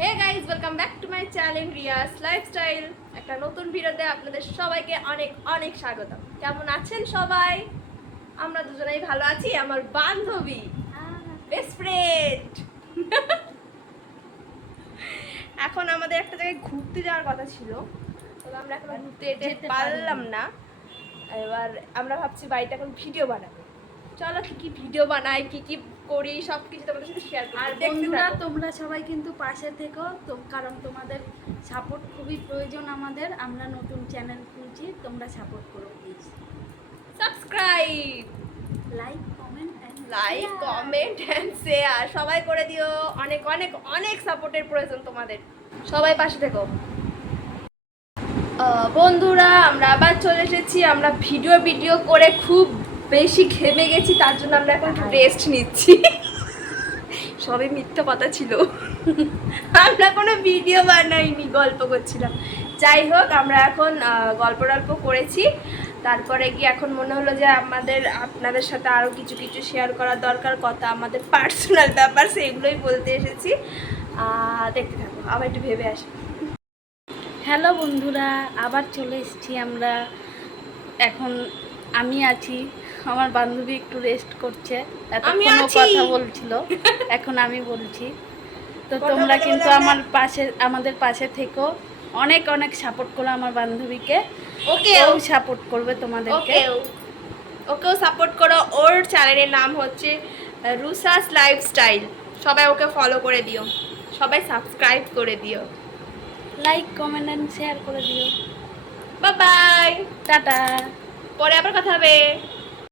Hey guys welcome back to my channel Riya's lifestyle একটা নতুন ভিডিওতে আপনাদের সবাইকে অনেক অনেক স্বাগত কেমন আছেন সবাই? আমরা দুজনেই ভালো আছি আমার বান্ধবী বেস্ট ফ্রেন্ড এখন আমাদের একটা জায়গায় ঘুরতে যাওয়ার কথা ছিল। তবে আমরা এখন ঘুরতে যেতে পারলাম না। এবার আমরা ভাবছি বাড়িতে এখন ভিডিও বানাবো। চলো কি কি ভিডিও বানাই কি কি করি সব কিছু তোমাদের সাথে শেয়ার আর করি দেখতে বন্ধুরা তোমরা সবাই কিন্তু পাশে থেকো। তো কারণ তোমাদের সাপোর্ট খুবই প্রয়োজন আমাদের। আমরা নতুন চ্যানেল খুলছি তোমরা সাপোর্ট করো please subscribe like comment like comment and share সবাই করে দিও। অনেক অনেক অনেক সাপোর্টের প্রয়োজন তোমাদের। সবাই পাশে থেকো। বন্ধুরা আমরা আবার চলে এসেছি। আমরা ভিডিও ভিডিও করে খুব বেশি ঘেমে গেছি, তার জন্য আমরা এখন রেস্ট নিচ্ছি। সবই মিথ্যা কথা ছিল। আমরা কোনো ভিডিও বানাইনি, গল্প করছিলাম। যাই হোক, আমরা এখন গল্প টল্প করেছি। তারপরে গিয়ে এখন মনে হলো যে আমাদের, আপনাদের সাথে আরও কিছু কিছু শেয়ার করার দরকার, কথা, আমাদের পার্সোনাল ব্যাপার সেগুলোই বলতে এসেছি। দেখতে থাকো, আবার একটু ভেবে আসি। হ্যালো বন্ধুরা, আবার চলে এসেছি আমরা। এখন আমি আছি আমার বান্ধবী একটু রেস্ট করছে এতক্ষণ কথা বলছিল। এখন আমি বলছি। তো তোমরা কিন্তু আমার পাশে আমাদের পাশে থেকো। অনেক অনেক সাপোর্ট করো আমার বান্ধবীকে। ওকে ও সাপোর্ট করবে তোমাদেরকে। ওকেও। ওকেও সাপোর্ট করো। ওর চ্যানেলের নাম হচ্ছে রুসাস লাইফস্টাইল সবাই ওকে ফলো করে দিও। সবাই সাবস্ক্রাইব করে দিও। লাইক কমেন্ট এন্ড শেয়ার করে দিও। বাই বাই টাটা। পরে আবার কথা হবে।